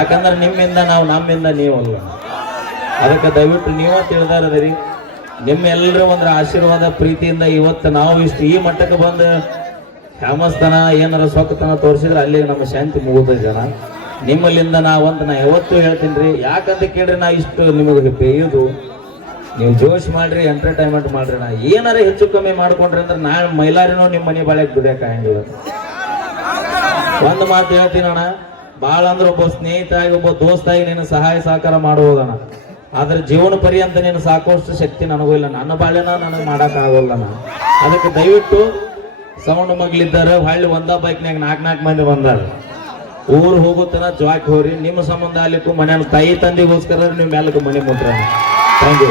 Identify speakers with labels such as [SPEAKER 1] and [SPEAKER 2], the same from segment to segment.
[SPEAKER 1] ಯಾಕಂದ್ರೆ ನಿಮ್ಮಿಂದ ನಾವು, ನಮ್ಮಿಂದ ನೀವಲ್ಲ ಅದಕ್ಕೆ ದಯವಿಟ್ಟು ನೀವೇ ತಿಳಿದಾರದಿರಿ ನಿಮ್ಮೆಲ್ಲರ ಒಂದು ಆಶೀರ್ವಾದ, ಪ್ರೀತಿಯಿಂದ ಇವತ್ತು ನಾವು ಇಷ್ಟು ಈ ಮಟ್ಟಕ್ಕೆ ಬಂದು ಫೇಮಸ್ತನ ಏನಾರ ಸೊಕ್ಕತನ ತೋರಿಸಿದ್ರೆ ಅಲ್ಲಿ ನಮ್ಮ ಶಾಂತಿ ಮುಗಿದ ಜನ. ನಿಮ್ಮಲ್ಲಿಂದ ನಾವಂತ ನಾ ಯಾವತ್ತೂ ಹೇಳ್ತೀನಿ ರೀ ಯಾಕಂತ ಕೇಳ್ರಿ ನಾ ಇಷ್ಟು ನಿಮಗೆ ಬೇಯೋದು. ನೀವು ಜೋಶ್ ಮಾಡ್ರಿ ಎಂಟರ್ಟೈನ್ಮೆಂಟ್ ಮಾಡ್ರಿ ನಾ. ಏನಾರ ಹೆಚ್ಚು ಕಮ್ಮಿ ಮಾಡ್ಕೊಂಡ್ರಿ ಅಂದ್ರೆ ನಾಳೆ ಮೈಲಾರಿನೋ ನಿಮ್ಮ ಮನೆ ಬಾಳೆಗೆ ಬಿಡಕ್ಕೆ ಒಂದು ಮಾತು ಹೇಳ್ತೀನಿ ಅಣ್ಣ. ಭಾಳ ಅಂದ್ರೆ ಒಬ್ಬ ಸ್ನೇಹಿತ ಆಗಿ ಒಬ್ಬ ದೋಸ್ತಾಗಿ ನೀನು ಸಹಾಯ, ಸಹಕಾರ ಮಾಡುವುದಣ್ಣ ಆದ್ರೆ ಜೀವನ ಪರ್ಯಂತ ನೀನು ಸಾಕುವಷ್ಟು ಶಕ್ತಿ ನನಗೂ ಇಲ್ಲ. ನನ್ನ ಬಾಳೆನ ನನಗೆ ಮಾಡಕ್ ನಾನು. ಅದಕ್ಕೆ ದಯವಿಟ್ಟು ಸೌಂಡ್ ಮಗ್ಲಿದ್ದಾರೆ, ಹಳ್ಳಿ ಒಂದ ಬೈಕ್ನಾಗ ನಾಲ್ಕು ನಾಲ್ಕು ಮಂದಿ ಬಂದಾರ. ಊರು ಹೋಗುತ್ತನ ಜ್ವಾಕ್ ಹೋಗ್ರಿ ನಿಮ್ಮ ಸಂಬಂಧ ಅಲ್ಲಿಕ್ಕೂ ಮನೆ ತಾಯಿ ತಂದಿಗೋಸ್ಕರ ನೀವು ಮೇಲಕ್ಕೆ ಮನೆ ಮುಟ್ರ ಥ್ಯಾಂಕ್ ಯು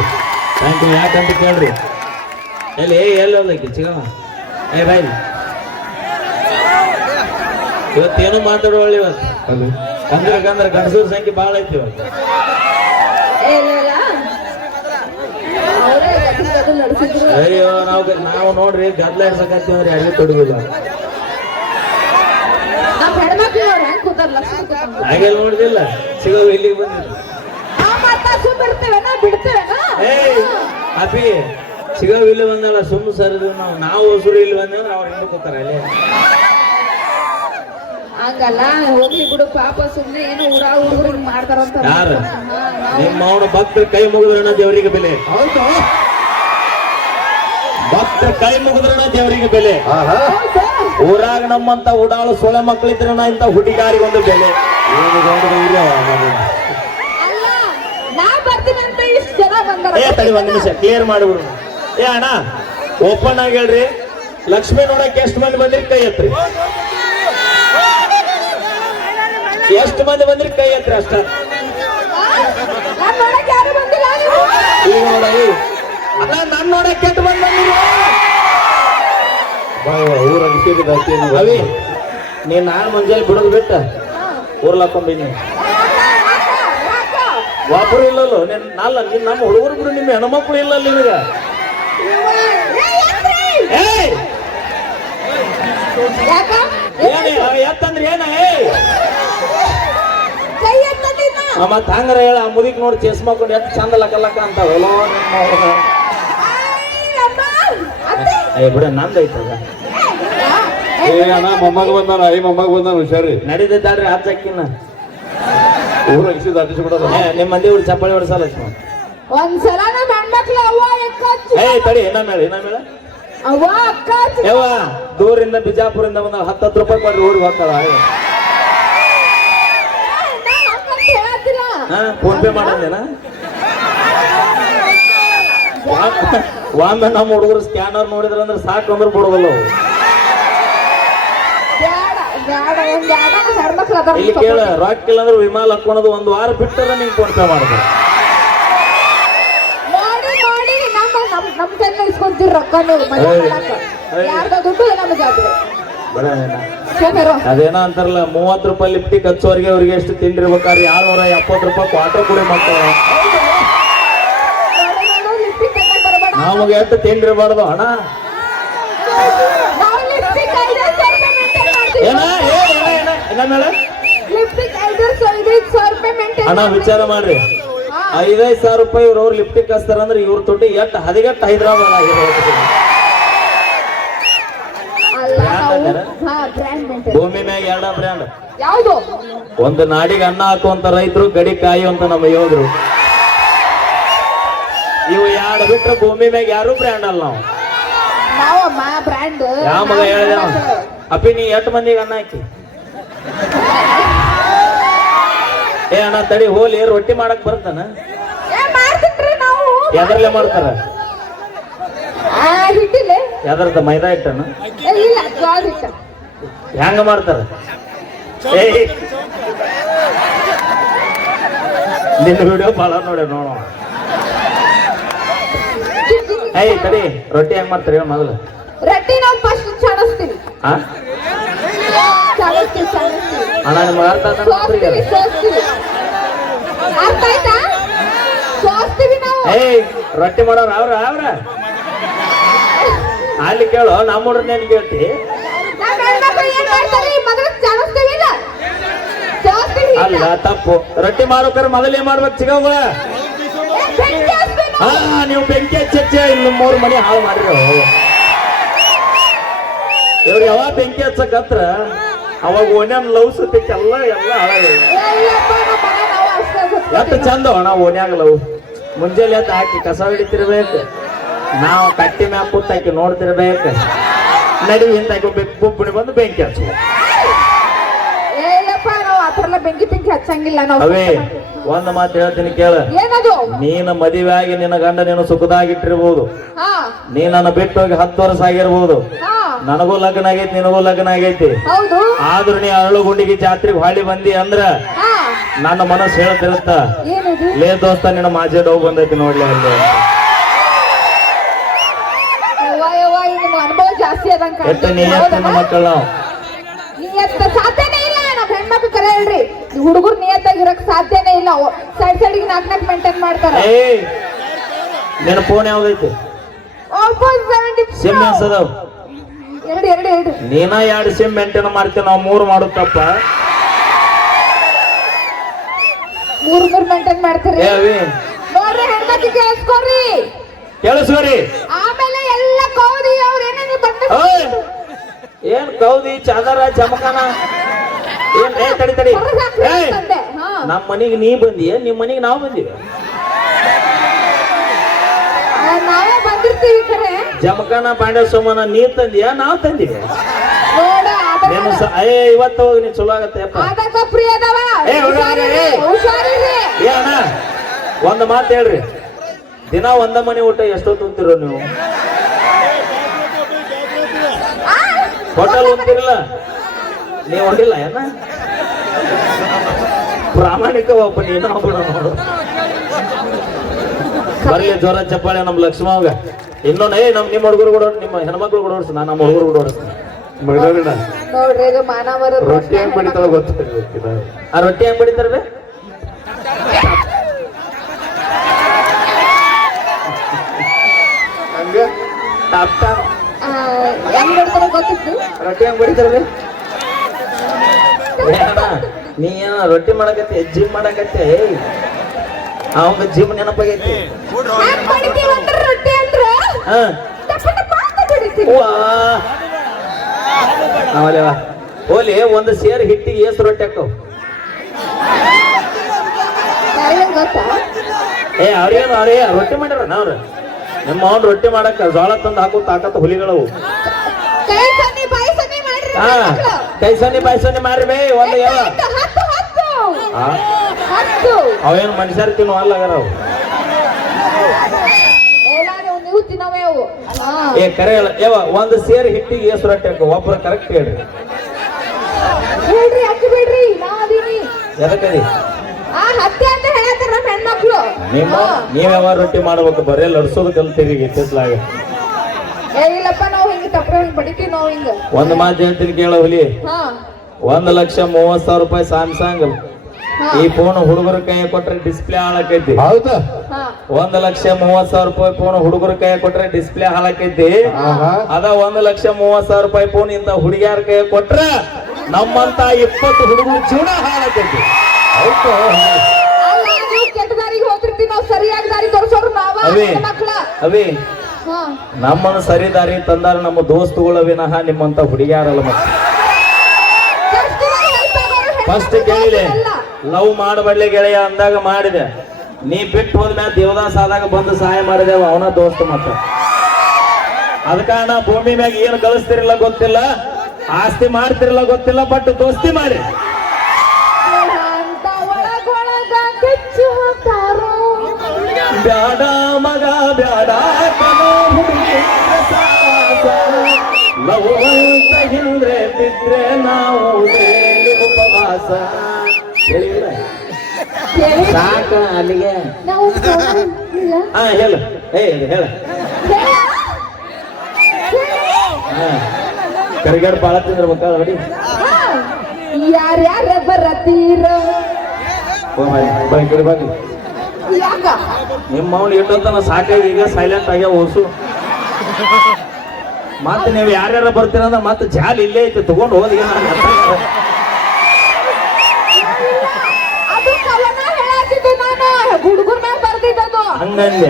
[SPEAKER 1] ಥ್ಯಾಂಕ್ ಯು ಯಾಕಂತ ಕೇಳ್ರಿ? ಎಲ್ಲಿ? ಏ, ಎಲ್ಲಿ ಹೋದಕ್ಕೆ ಚಿಗಮ್ಮ? ಏ ಬಾಯ್ ಇವತ್ತೇನು ಮಾತಾಡೋಳಿ ಇವತ್ತು? ಅಂದ್ರೆ ಅಂದ್ರೆ ಗಂಡಸೂರ ಸಂಖ್ಯೆ ಭಾಳ ಐತಿ ಅಯ್ಯೋ ನಾವು ನಾವು ನೋಡ್ರಿ ಗದ್ಲ ಇಡ್ಸಕತ್ತೀವಿ ಅಂದ್ರೆ ಅಲ್ಲಿ ತೊಡಗಿಲ್ಲ
[SPEAKER 2] ಹೆಂಗ್
[SPEAKER 1] ನೋಡಿದಿಲ್ಲ. ಸಿಗೋ ಇಲ್ಲಿಗೆ ಬಂದಿಲ್ಲ ಅಪಿ ಸಿಗೋ ಇಲ್ಲಿ ಬಂದಲ್ಲ ಸುಮ್ಮ ಸರಿದು ನಾವು ನಾವು ಹೊಸರು ಇಲ್ಲಿ ಬಂದ್ರೆ ಅವ್ರು ಹಿಂದೆ ಕೂತಾರ ಅಲ್ಲಿ.
[SPEAKER 2] ಹಂಗಲ್ಲ ಹೋಗ್ಲಿ ಬಿಡು ಪಾಪ ಸುಮ್ನೆ ಏನು ಊರ ಹುಡುಗರು ಮಾಡ್ತಾರಂತ
[SPEAKER 1] ಯಾರು? ನಿಮ್ಮ ಅವನ ಭಕ್ತರು ಕೈ ಮುಗಿದ್ರಣ ದೇವರಿಗೆ ಬೆಲೆ. ಭಕ್ತ ಕೈ ಮುಗಿದ್ರಣ ದೇವರಿಗೆ ಬೆಲೆ.
[SPEAKER 2] ಹೌದಾ?
[SPEAKER 1] ಊರಾಗ ನಮ್ಮಂತ ಉಡಾಳು ಸೊಳೆ ಮಕ್ಕಳಿದ್ರಣ ಇಂತ ಹುಡುಗಾರಿಗೊಂದು ಬೆಲೆ.
[SPEAKER 2] ಅಲ್ಲ ನಾ ಬರ್ತೀನಿ ಅಂತ ಇಷ್ಟು ಜನ ಬಂದಾರ.
[SPEAKER 1] ಏ ತಡಿ ಒಂದ್ ನಿಮಿಷ ಕ್ಲಿಯರ್ ಮಾಡಿಬಿಡು. ಏ ಅಣ್ಣ ಓಪನ್ ಆಗಿ ಹೇಳ್ರಿ. ಲಕ್ಷ್ಮಿ ನೋಡಕ್ಕೆ ಎಷ್ಟು ಮಂದಿ ಬಂದ್ರಿ? ಕೈ ಎತ್ರಿ ಎಷ್ಟು ಮಂದಿ ಬಂದ್ರಿ ಕೈ ಹತ್ರ ಅಷ್ಟ
[SPEAKER 2] ನಾನ್ ನೋಡಕ್ ಯಾರು ಬಂದಿಲ್ಲ ನೀವು?
[SPEAKER 1] ಈಗ ನೋಡ ಏ, ಅಣ್ಣ ನನ್ ನೋಡಕ್ ಕೆಟ್ಟ ಬಂದ್ ಬಂದಿರಿ
[SPEAKER 3] ಊರ
[SPEAKER 1] ಅವಿ ನೀನ್ ನಾನು ಮುಂಜಾನೆ ಬಿಡೋದು ಬಿಟ್ಟ
[SPEAKER 2] ಹಾ.
[SPEAKER 1] ಊರ್ಲಾಕೊಂಬಿನಿ? ಒಬ್ಬರು ಇಲ್ಲಲ್ಲ ನಿನ್ ನಲ್ಲ ನಿನ್ ನಮ್ಮ ಹುಡುಗರು ಬಿಡು ನಿಮ್ಮ ಹೆಣ್ಮಕ್ಳು ಇಲ್ಲ ನಿನಗ
[SPEAKER 2] ಯಾಕ?
[SPEAKER 1] ಏನೇ ಎತ್ತಂದ್ರೆ ಏನ
[SPEAKER 2] ಏ ಎತ್ತಲಿಲ್ಲ.
[SPEAKER 1] ತಾಂಗ್ರ ಹೇಳ ಆ ಮುದಿಕ್ ನೋಡಿ ಚೇಸ್ ಮಾಡ್ಕೊಂಡು ಎಷ್ಟು ಚಂದ ಲಕ್ಕ ಲಕ್ಕ ಅಂತ ಹೊಲೋ ನಿಮ್ಮ. ಏ ಬಿಡ ನಂದೈತದ
[SPEAKER 2] ಏ,
[SPEAKER 3] ಅಣ್ಣ ಮೊಮ್ಮಗ ಬಂದಾನ ಐ ಮೊಮ್ಮಗ ಬಂದಾನ ಹುಷಾರಿ.
[SPEAKER 1] ನಡೀತೈತಾಳ್ರಿ
[SPEAKER 3] ಆ ಚಕ್ಕಿನ
[SPEAKER 1] ಏ ನಿಮ್ಮ ಮಂದಿ ಊರು ಚಪ್ಪಾಳಿ ಹೊಡ್ಸಲ್ಲ
[SPEAKER 2] ಒಂದ್ಸಲ ನಮ್ಮ ಹೆಣ್ಮಕ್ಳು ಅವ್ವ ಅಕ್ಕ
[SPEAKER 1] ಏ ತಡಿ ಏನ
[SPEAKER 2] ಅವ್ವ ಅಕ್ಕ
[SPEAKER 1] ಯವ್ವ ದೂರಿಂದ ಬಿಜಾಪುರಿಂದ ಬಂದ ಹತ್ತು ಹತ್ತು ರೂಪಾಯಿ ಕೊಡ್ರಿ ಊರಿಗೆ ಹೋಗ್ತಾಳ ಫೋನ್ ಪೇ ಮಾಡಂದೇನ ಒಮ್ಮೆ ನಮ್ಮ ಹುಡುಗರು ಸ್ಕ್ಯಾನರ್ ನೋಡಿದ್ರ ಅಂದ್ರೆ ಸಾಕು ಅಂದ್ರೆ ಬಿಡೋದಲ್ಲ ಇಲ್ಲಿ ಕೇಳ ರಾಕ್ ಇಲ್ಲ ಅಂದ್ರೆ ವಿಮಾನ ಹಾಕೊಳೋದು ಒಂದು ವಾರ ಬಿಟ್ಟರೆ ನಿಂಗೆ ಫೋನ್ ಪೇ
[SPEAKER 2] ಮಾಡಿದ್ರೆ ನಮ್ಮ ನಮ್ ನಮ್ ಕೈಲಿ ಇಸ್ಕೊಂತೀರಿ ರೊಕ್ಕ ನೀವು ದುಡ್ಡು ನಮ್ಮ ಜಾತ್ರೆ.
[SPEAKER 1] ಅದೇನೋ ಅಂತಾರಲ್ಲ, ಮೂವತ್ತು ರೂಪಾಯಿ ಲಿಫ್ಟಿ ಹಚ್ಚೋರಿಗೆ ಅವ್ರಿಗೆ ಎಷ್ಟು ತಿಂಡಿರ್ಬೇಕಾದ್ರೆ ಏಳ್ನೂರ ಎಪ್ಪತ್ತು ರೂಪಾಯಿ ಕ್ವಾಟರ್ ಕೂಡ
[SPEAKER 2] ಮಾಡ್ತಾರೆ.
[SPEAKER 1] ನಮಗೆ ಎಷ್ಟು ತಿಂಡಿರ್ಬಾರ್ದು ಹಣ ಅಣ್ಣ. ವಿಚಾರ ಮಾಡ್ರಿ. ಐದೈದು ಸಾವಿರ ರೂಪಾಯಿ ಇವ್ರು ಲಿಫ್ಟಿ ಹಚ್ತಾರ ಅಂದ್ರೆ ಇವ್ರ ತೊಟ್ಟಿ ಎಷ್ಟು, ಹದಿಗೆಟ್ಟು ಹೈದರಾಬಾದ್ ಆಗಿದೆ ಭೂಮಿ ಮ್ಯಾಗ ಎರಡ ಬ್ರ್ಯಾಂಡ್
[SPEAKER 2] ಯಾವ್ದು?
[SPEAKER 1] ಒಂದು ನಾಡಿಗೆ ಅನ್ನ ಹಾಕುವಂತ ರೈತರು ಗಡಿ ಕಾಯುವಂತ ನಮ್ಮ ಯೋಧರು. ಇವು ಎರಡು ಬಿಟ್ರೆ ಭೂಮಿ ಮ್ಯಾಗ ಯಾರು ಬ್ರ್ಯಾಂಡ್ ಅಲ್ಲ ನಾವು.
[SPEAKER 2] ನಾವಮ್ಮ ಬ್ರ್ಯಾಂಡ್
[SPEAKER 1] ಯಾವ ಮಗ ಹೇಳಿದ? ಅಪ್ಪಿ ನೀ ಎಷ್ಟು ಮಂದಿಗೆ ಅನ್ನ ಹಾಕಿ? ಏ ಅಣ್ಣ ತಡಿ ಹೋಲಿ ರೊಟ್ಟಿ ಮಾಡಕ್ ಬರ್ತಾನ? ಎದರ್ಲೆ ಮಾಡ್ತಾರ?
[SPEAKER 2] ಆ, ಹಿಟ್ಟಿಲೆ
[SPEAKER 1] ಮೈದಾ ಹಿಟ್ಟನ?
[SPEAKER 2] ಏ, ಇಲ್ಲ ಹಿಟ್ಟು.
[SPEAKER 1] ಹೆಂಗ ಮಾಡ್ತಾರ? ಏಯ್ ನಿನ್ನ ವಿಡಿಯೋ ಭಾಳ ನೋಡಿ ನೋಡೋಣ ಏಯ್ ತಡಿ ರೊಟ್ಟಿ ಹೆಂಗ್ ಮಾಡ್ತಾರೆ ಹೇಳ ಮೊದಲು.
[SPEAKER 2] ರೊಟ್ಟಿ ನಾವು ಫಸ್ಟ್ ಚಾಡಿಸ್ತೀವಿ
[SPEAKER 1] ಅಣ್ಣ ನಿಮ್ಗೆ ಅರ್ಥ ಆತ
[SPEAKER 2] ಸೋಸ್ತೀವಿ ಸೋಸ್ತೀವಿ. ಅರ್ಥ ಆಯ್ತಾ? ಸೋಸ್ತೀವಿ ನಾವು.
[SPEAKER 1] ಏಯ್ ರೊಟ್ಟಿ ಮಾಡೋರು ಅವ್ರ ಅವ್ರ? ಅಲ್ಲಿ ಕೇಳು, ನಮ್ಮ ಕೇಳ್ತಿ
[SPEAKER 2] ಹೆಣ್ಮಕ್ಳು ಏನ್ ಸೋಸ್ತೀವಿ
[SPEAKER 1] ಅಲ್ಲ, ತಪ್ಪು. ರೊಟ್ಟಿ ಮಾಡ್ಬೇಕಾರೆ ಮೊದಲೇ ಮಾಡ್ಬೇಕು ಹಾ ನೀವು ಬೆಂಕಿ ಹಚ್ಚೆ ಇನ್ನು ಮೂರು ಮನೆ ಹಾಳು ಮಾಡ್ರಿ ಇವ್ರು ಯಾವಾಗ ಬೆಂಕಿ ಹಚ್ಚಕತ್ರ, ಅವಾಗ ಓನ್ಯಾನ್ ಲವ್ ಸತ್ತಿಕ್ಕೆಲ್ಲ ಎಲ್ಲ ಹಾಳಾಗಿದೆ
[SPEAKER 2] ಗೊತ್ತಿಲ್ಲ.
[SPEAKER 1] ಚಂದ ಅಣ್ಣ ಲವ್. ಮುಂಜಾನೆ ಎತ್ತ ಹಾಕಿ ಕಸ ಹಿಡಿತಿರ್ಬೇಕು. ನಾವು ಕಟ್ಟಿ ಮ್ಯಾಗ ಕೂತ್ ಹಾಕಿ ನೋಡ್ತಿರ್ಬೇಕು. ನಡಿ ಇಂತ ಬುಬ್ಬಣಿ ಬಂದು ಬೆಂಕಿ ಹಚ್ಚು
[SPEAKER 2] ಏ, ಇಲ್ಲಪ್ಪ, ನಾವು ಆ ಬೆಂಕಿ ಬೆಂಕಿ ಹಚ್ಚಂಗಿಲ್ಲ ನಾವು
[SPEAKER 1] ಅವೇ ಒಂದು ಮಾತು ಹೇಳ್ತೀನಿ ಕೇಳ.
[SPEAKER 2] ಏನದು?
[SPEAKER 1] ನೀನು ಮದುವೆ ಆಗಿ ನಿನ್ನ ಗಂಡ ನೀನು ಸುಖದಾಗಿಟ್ಟಿರ್ಬೋದು. ನೀ ನನ್ನ ಬಿಟ್ಟು ಹೋಗಿ ಹತ್ತು ವರ್ಷ ಆಗಿರ್ಬೋದು. ನನಗೂ ಲಗ್ನ ಆಗೈತಿ ನಿನಗೂ ಲಗ್ನ ಆಗೈತಿ. ಆದ್ರೂ ನೀ ಅರಳುಗುಂಡಿಗೆ ಜಾತ್ರೆಗೆ ಹೊಳಿ ಬಂದಿ ಅಂದ್ರ ನನ್ನ ಮನಸ್ಸು ಹೇಳ್ತಿರುತ್ತ. ಲೇ ದೋಸ್ತ ನಿನ್ನ ಮಾಜೆ ಡೌ ಬಂದೈತಿ ನೋಡ್ಲಿ ಅಲ್ಲಿ
[SPEAKER 2] ಜಾಸ್ತಿ ಅದಂಗ
[SPEAKER 1] ಎತ್ತ ನಿಯತ್ತಿನ ಮಕ್ಕಳು ನಾವು.
[SPEAKER 2] ನಿಯತ್ತ ಸಾಧ್ಯನೇ ಇಲ್ಲ ನಮ್ಮ ಹೆಣ್ಮಕ್ಳು ಕರೆ ಹೇಳ್ರಿ ಹುಡುಗರು ನಿಯತ್ತಾಗಿ ಇರಕ್ ಸಾಧ್ಯನೇ ಇಲ್ಲ. ಸೈಡ್ ಸೈಡ್ಗೆ ನಾಲ್ಕು ನಾಲ್ಕು ಮೇಂಟೈನ್ ಮಾಡ್ತಾರೆ.
[SPEAKER 1] ಏ ನಿನ್ನ ಫೋನ್ ಯಾವ್ದೈತಿ? ಸಿಮ್ ಅನ್ಸದವ್
[SPEAKER 2] ಎರಡು ಎರಡು ಎರಡು.
[SPEAKER 1] ನೀನ ಎರಡು ಸಿಮ್ ಮೇಂಟೈನ್ ಮಾಡ್ತೀವಿ ನಾವು ಮೂರು ಮಾಡುತ್ತಪ್ಪ.
[SPEAKER 2] ಮೂರು ಮೂರು ಮೇಂಟೈನ್ ಮಾಡ್ತೀರಿ. ನೋಡ್ರಿ ಹೆಣ್ಮಕ್ಳು ಕೇಳಿಸ್ಕೊರಿ
[SPEAKER 1] ಕೇಳಿಸ್ಕೋರಿ. ಏನ್ ಕೌದಿ ಚಾದರ ಚಮಕನ ಏನ್ ಏ ತಡಿ ತಡಿ.
[SPEAKER 2] ಏ
[SPEAKER 1] ನಮ್ಮ ಮನಿಗೆ ನೀ ಬಂದಿಯ ನಿಮ್ ಮನೆಗೆ ನಾವು ಬಂದಿವಿ?
[SPEAKER 2] ನಾವೇ ಬಂದಿರ್ತೀವಿ ಕರೆ
[SPEAKER 1] ಜಮಕನ ಪಾಂಡ್ಯ ಸೋಮನ ನೀ ತಂದಿಯ ನಾವು ತಂದಿವಿ? ನೀನು ಏ ಇವತ್ತು ಹೋಗಿ ನೀ ಚಲೋ ಆಗತ್ತೆ ಅಪ್ಪ.
[SPEAKER 2] ಆಧಾರ್ ಕಾರ್ಡ್ ಅದಾವ.
[SPEAKER 1] ಏ, ಹುಡುಗ,
[SPEAKER 2] ಹುಷಾರಿರಿ,
[SPEAKER 1] ಏ.
[SPEAKER 2] ಹುಷಾರಿರಿ.
[SPEAKER 1] ಏ ಅಣ್ಣ ಒಂದು ಮಾತು ಹೇಳ್ರಿ. ದಿನ ಒಂದ ಮನೆ ಊಟ ಎಷ್ಟೊತ್ತು ಉಂತಿರೋ ನೀವು
[SPEAKER 2] ಆ,
[SPEAKER 1] ಹೋಟೆಲ್ ಉಂತಿರಲ್ಲ ನೀವು ಹೊಂದಿಲ್ಲ ಏನ? ಪ್ರಾಮಾಣಿಕ ಒಬ್ಬ ನೀನು ಒಬ್ಬನ ನೋಡು. ಬರ್ಲಿ ಜ್ವರ ಚಪ್ಪಾಳೆ ನಮ್ಮ ಲಕ್ಷ್ಮವಾಗ. ಇನ್ನೊಂದು ಏ ನಮ್ಮ ನಿಮ್ಮ ಹುಡುಗರು ಕೂಡ ನಿಮ್ಮ ಹೆಣ್ಮಕ್ಳು ಕೂಡ ಓಡಿಸ್ ನಾನು ನಮ್ಮ ಹುಡುಗರು ಕೂಡ ಓಡಿಸ್ತೀನಿ.
[SPEAKER 3] ಮಗಳನ್ನ
[SPEAKER 2] ನೋಡ್ರಿ ಇದು ಮಾನವರ
[SPEAKER 3] ರೊಟ್ಟಿ ಹೆಂಗ್ ಬಡಿತಾವ ಗೊತ್ತಿಲ್ಲ
[SPEAKER 1] ಆ ರೊಟ್ಟಿ ಹೆಂಗ್ ಬಡಿತಾರ ಬೇ
[SPEAKER 3] ಹಂಗ?
[SPEAKER 1] ಟಾಪ್ ಟಾಪ್
[SPEAKER 2] ಆ, ಹೆಂಗ್ ನೋಡ್ತಾರ ಗೊತ್ತಿತ್ತು
[SPEAKER 1] ರೊಟ್ಟಿ ಹೆಂಗ್ ಬಡಿತಾರ ಅಣ್ಣ, ನೀ ಏನ ರೊಟ್ಟಿ ಮಾಡಕತ್ತೆ ಜಿಮ್ ಮಾಡಕತ್ತೆ? ಅವಂಗ ಜಿಮ್ ನೆನಪಾಗೈತಿ.
[SPEAKER 2] ಹ್ಯಾಂಗ್
[SPEAKER 1] ಹೋಲಿ ಒಂದು ಸೇರ್ ಹಿಟ್ಟಿಗೆ ಏಸು ರೊಟ್ಟಿ ಹಾಕವ್ ಏ ಅವ್ರೇನು ಅವ್ರೇ ರೊಟ್ಟಿ ಮಾಡ್ಯಾರ ನಾವ್ರ ನಿಮ್ಮ ಅವ್ನ ರೊಟ್ಟಿ ಮಾಡಕ್ಕ ಜೋಳ ತಂದು ಹಾಕೋ ತಾಕತ್ ಹುಲಿಗಳವು
[SPEAKER 2] ಕೈ ಸನ್ನಿ ಬಾಯಿ ಸನ್ನಿ ಮಾಡ್ರಿ
[SPEAKER 1] ಹಾ
[SPEAKER 2] ಮಕ್ಳು.
[SPEAKER 1] ಕೈ ಸೊನ್ನಿ ಬಾಯಿ ಸೊನ್ನಿ ಮಾಡ್ರಿ ಬೇ ಒಂದು ಯಾವ ಅವೇನು ಮನುಷ್ಯರು ತಿನ್ನು ಅಲ್ಲಾಗಾರ ಅವು. ಏ ಕರೆ ಹೇಳ. ಯಾವ ಒಂದು ಸೇರ್ ಹಿಟ್ಟಿಗೆ ಏಸು ರೊಟ್ಟಿ ಹಾಕೋ ಒಬ್ರು ಕರೆಕ್ಟ್ ಹೇಳ್ರಿ.
[SPEAKER 2] ಹೇಳ್ರಿ ಅಕ್ಕಿ ಬಿಡ್ರಿ ನಾ ಅದೀನಿ
[SPEAKER 1] ಎದಕ್ಕದಿ?
[SPEAKER 2] ಆ ಹತ್ತಿ ಅಂತ ಹೇಳತ್ತಾರ ನಮ್ಮ ಹೆಣ್ಮಕ್ಳು?
[SPEAKER 1] ನಿಮ್ಮ
[SPEAKER 2] ಹಾ.
[SPEAKER 1] ನೀವ್ ಯಾವ ರೊಟ್ಟಿ ಮಾಡ್ಬೇಕು ಬರೇ ಲಡ್ಸೋದು ಕಲ್ತೀರಿ
[SPEAKER 2] ಇತ್ತಿಸ್ಲಾಗ ಇಲ್ಲಪ್ಪ ನಾವು ಹಿಂಗ ತಪ್ಪರೆ ಹಿಂಗ್ ಬಡಿತೀವಿ ನಾವು ಹಿಂಗ.
[SPEAKER 1] ಒಂದು ಮಾತು ಹೇಳ್ತೀನಿ ಕೇಳೋ ಹುಲಿ.
[SPEAKER 2] ಹಾ.
[SPEAKER 1] ಒಂದ್ ಲಕ್ಷ ಮೂವತ್ ಸಾವಿರ ರೂಪಾಯಿ ಸ್ಯಾಮ್ಸಂಗ್ ಈ ಫೋನ್ ಹುಡುಗರ ಕೈ ಕೊಟ್ರೆ ಡಿಸ್ಪ್ಲೇ ಹಾಳಾಕೈತಿ
[SPEAKER 3] ಹೌದಾ.
[SPEAKER 2] ಹಾ.
[SPEAKER 1] ಒಂದ್ ಲಕ್ಷ ಮೂವತ್ ಸಾವಿರ ರೂಪಾಯಿ ಫೋನ್ ಹುಡುಗರ ಕೈ ಕೊಟ್ರೆ ಡಿಸ್ಪ್ಲೇ ಹಾಳಾಕೈತಿ
[SPEAKER 3] ಆಹಾ.
[SPEAKER 1] ಅದ ಒಂದ್ ಲಕ್ಷ ಮೂವತ್ ಸಾವಿರ ರೂಪಾಯಿ ಫೋನ್ ಇಂದ ಹುಡುಗಿಯರ ಕೈ ಕೊಟ್ರ ನಮ್ಮಂತ ಇಪ್ಪತ್ತು ಹುಡುಗರು ಜೀವನ ಹಾಳಾಕೈತಿ
[SPEAKER 3] ಹೌದು
[SPEAKER 2] ಅಲ್ಲ ನೀವು ಕೆಟ್ಟ ದಾರಿಗೆ ಹೋಗ್ತಿರ್ತೀವಿ ನಾವು ಸರಿಯಾಗಿ ದಾರಿ ತೋರ್ಸೋರು ನಾವ
[SPEAKER 1] ಅವೇ
[SPEAKER 2] ಮಕ್ಳ
[SPEAKER 1] ಅವೇ
[SPEAKER 2] ಹಾ
[SPEAKER 1] ನಮ್ಮನ್ನು ಸರಿ ದಾರಿ ತಂದಾರ ನಮ್ಮ ದೋಸ್ತುಗಳ ವಿನಃ ನಿಮ್ಮಂತ ಹುಡುಗಿಯಾರಲ್ಲ ಮತ್ತೆ. ಫಸ್ಟ್ ಕೇಳಿದೆ ಲವ್ ಮಾಡಬಡ್ಲಿ ಗೆಳೆಯ ಅಂದಾಗ ಮಾಡಿದೆ. ನೀ ಬಿಟ್ಟು ಹೋದ್ಮ್ಯಾಲ ದೇವದಾಸ್ ಆದಾಗ ಬಂದು ಸಹಾಯ ಮಾಡಿದೆವು ಅವನ ದೋಸ್ತ ಮತ್ತ ಅದಕ್ಕ ನಾ ಭೂಮಿ ಮ್ಯಾಗ ಏನು ಕಳಿಸ್ತಿರಲ್ಲ ಗೊತ್ತಿಲ್ಲ ಆಸ್ತಿ ಮಾಡ್ತಿರಲ್ಲ ಗೊತ್ತಿಲ್ಲ ಬಟ್ ದೋಸ್ತಿ ಮಾಡಿ. ಬ್ಯಾಡ ಲವ್ ಅಂತ ಹಿಂದ್ರೆ ಬಿದ್ರೆ ನಾವು ಉಪವಾಸ. ಹೇಳಿಲ್ಲ? ಸಾಕ ಅಲ್ಲಿಗೆ. ಹಾ ಹೇಳು. ಏ ಹೇಳ ಕರಿಗಡ್ ಬಾಳ ತಿಂದ್ರ ಬೇಕಾದ ನೋಡಿ.
[SPEAKER 2] ಯಾರ್ಯಾರ ಬರತೀರ
[SPEAKER 1] ಕಡೆ ಬನ್ನಿ.
[SPEAKER 2] ಯಾಕ?
[SPEAKER 1] ನಿಮ್ಮ ಅವ್ನು ಇಟ್ಟಂತನ ಸಾಕಾಗಿ ಈಗ ಸೈಲೆಂಟ್ ಆಗ್ಯಾವ ಓಸು ಮತ್ತೆ ನೀವು ಯಾರ್ಯಾರ ಬರ್ತೀರ ಅಂದ್ರೆ ಮತ್ತೆ ಜಾಲ್ ಇಲ್ಲೇ ಐತೆ ತಗೊಂಡು ಹೋದಿ ಹಂಗಂದೆ.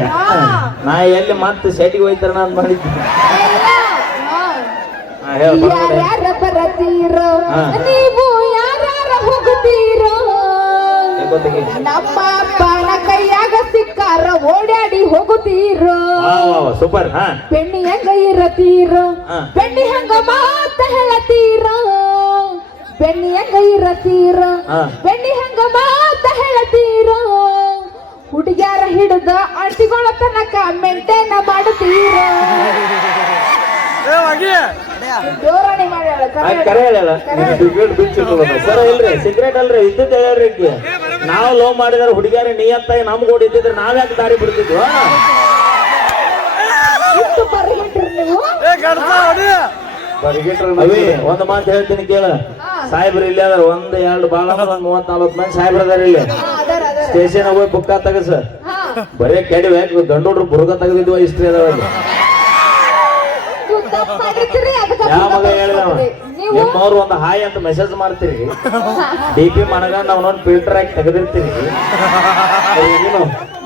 [SPEAKER 1] ನಾ ಎಲ್ಲಿ ಮತ್ತೆ ಸೆಟಿಗೆ ಹೋಯ್ತಾರ ನಾನು ಮಾಡಿದ್ದೆ.
[SPEAKER 2] ನಮ್ಮ ಸಿಕ್ಕಾರ ಓಡಾಡಿ ಹೋಗುತ್ತೀರೋ?
[SPEAKER 1] ಸೂಪರ್ ಹಾ.
[SPEAKER 2] ಬೆಣ್ಣಿ ಹೆಂಗ ಇರತೀರೋ. ಬೆಣ್ಣಿ ಹೆಂಗ ಮಾತ ಹೇಳತೀರೋ ಬೆಣ್ಣಿ ಹೆಂಗ ಇರತೀರೋ
[SPEAKER 1] ಹಾ.
[SPEAKER 2] ಬೆಣ್ಣಿ ಹೆಂಗ ಮಾತ ಹೇಳತೀರೋ ಹುಡುಗ್ಯಾರ ಹಿಡಿದ ಅಂಟಿಗಳ ತನಕ ಮೆಂಟೇನ ಮಾಡುತ್ತೀರೋ? ಜೋರಾಣಿ ಮಾಡ್ಯಾಳ ಕರೆ ಹೇಳು.
[SPEAKER 3] ಸಿಗರೇಟ್
[SPEAKER 1] ಅಲ್ರಿ ಇದ್ದದ್ದು ಹೇಳ್ರಿ. ನಾವು ಲವ್ ಮಾಡಿದ್ರೆ ಹುಡುಗಿಯಾರ ನಿಯತ್ತಾಗಿ ನಮ್ಗೆ ಓಡಿದ್ದಿದ್ರೆ ನಾವ್ಯಾಕೆ ದಾರಿ ಬಿಡ್ತಿದ್ವು?
[SPEAKER 2] ನೀವು.
[SPEAKER 1] ಒಂದ್ ಮಾತು ಹೇಳ್ತೀನಿ ಕೇಳ. ಸಾಹೇಬ್ರು ಇಲ್ಲಿ ಅದಾರ ಒಂದ್ ಎರಡು ಬಾಳ ಮೂವತ್ ನಾಲ್ಕು ಮಂದಿ ಸಾಹೇಬ್ರ ಅದಾರ ಇಲ್ಲಿ. ಸ್ಟೇಷನ್ ಹೋಗಿ ಬುಕ್ಕ ತಗಸ.
[SPEAKER 2] ಹಾ.
[SPEAKER 1] ಬರೇ ಕೆಡವೆ ಗಂಡು ಹುಡ್ರು ಬುರ್ಗ ತೆಗೆದಿದ್ವ ಇಷ್ಟ್ರಿ ಅದಾವ
[SPEAKER 2] ನೀವು
[SPEAKER 1] ಯಾವ ಮಗ ಹೇಳಿದವ.
[SPEAKER 2] ನೀವು
[SPEAKER 1] ನಿಮ್ಮವ್ರು ಒಂದು ಹಾಯ್ ಅಂತ ಮೆಸೇಜ್ ಮಾಡ್ತೀರಿ. ಡಿ ಪಿ ಮನಗಂಡ್ ಅವನೊಂದು ಫಿಲ್ಟರ್ ಹಾಕಿ ತೆಗೆದಿರ್ತೀರಿ. ಏನು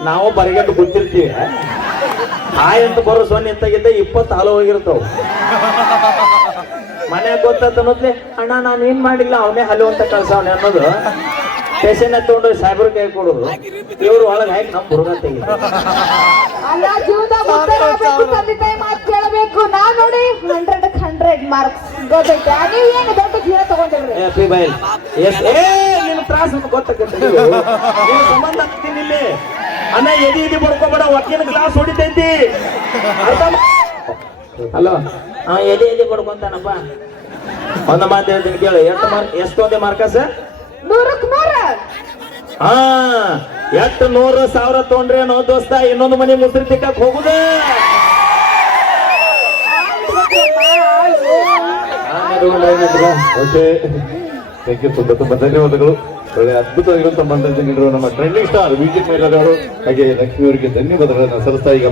[SPEAKER 1] ನಾವು ಬರಿಗಟ್ಟು ಗೊತ್ತಿರ್ತೀವಿ. ಹಾಯ್ ಅಂತ ಬರೋ ಸೊನ್ನೆ ಇಂತಾಗಿದ್ದ ಇಪ್ಪತ್ತು ಹಾಲು ಹೋಗಿರ್ತಾವ. ಮನೆ ಗೊತ್ತಂತ ಮೊದ್ಲೆ ಅಣ್ಣ ನಾನು ಏನ್ ಮಾಡಿಲ್ಲ ಅವನೇ ಹಲು ಅಂತ ಕಳ್ಸವನೆ ಅನ್ನೋದು ಪೇಷನ್ ತಗೊಂಡು ಸೈಬರ್ ಕೈ ಕೊಡೋದು. ಇವ್ರು ಒಳಗೆ ಹಾಕಿ ನಮ್ಮ ಹುಡುಗ ತೆಗಿತಾರೆ.
[SPEAKER 2] ಗೊತ್ತೈತೆ. ಏನು ದೊಡ್ಡ ಜೀವನ ತಗೊಂಡಿರ್ರಿ
[SPEAKER 1] ಏ ಪಿ ಬೈಲ್. ಎಸ್ ಏ ನಿನ್ನ ತ್ರಾಸ ಗೊತ್ತಾಗತ್ತೆ ನೀನು ಸಂಬಂಧ ಆಗ್ತೀನಿ ಇಲ್ಲಿ ಅಣ್ಣ ಎದಿ ಎದಿ ಬಡ್ಕೋಬೇಡ ಒಕ್ಕಿನ ಗ್ಲಾಸ್ ಹೊಡಿತೈತಿ. ಹಲೋ. ಹಾ ಎದಿ ಎದಿ ಬಡ್ಕೊಂತಾನಪ್ಪ. ಒಂದು ಮಾತು ಹೇಳ್ತೀನಿ ಕೇಳು. ಎಷ್ಟು ಮಾರ್ಕ್ ಎಷ್ಟು ಒಂದೇ ಮಾರ್ಕ ಸರ್
[SPEAKER 2] ನೂರ.
[SPEAKER 1] ಹಾ ಎಷ್ಟು ನೂರು ಸಾವಿರ ತೊಗೊಂಡ್ರೆ ನೋ ದೋಸ್ತ ಇನ್ನೊಂದು ಮನೆ ಮುಸ್ರಿ ತಿಕ್ಕಕ್ ಹೋಗುದ?
[SPEAKER 3] ಓಕೆ. ಥ್ಯಾಂಕ್ ಧನ್ಯವಾದಗಳು. ಒಳ್ಳೆ ಅದ್ಭುತವಾಗಿರುವಂತಹ ಮಂಡಳಿ ನೀಡಿರುವ ನಮ್ಮ ಟ್ರೆಂಡಿಂಗ್ ಸ್ಟಾರ್ ಮ್ಯೂಸಿಕ್ ಮೇಲೆ ಹಾಗೆ ಲಕ್ಷ್ಮಿ ಅವರಿಗೆ ಧನ್ಯವಾದಗಳನ್ನು ಸಲ್ಲಿಸ್ತಾ ಈಗ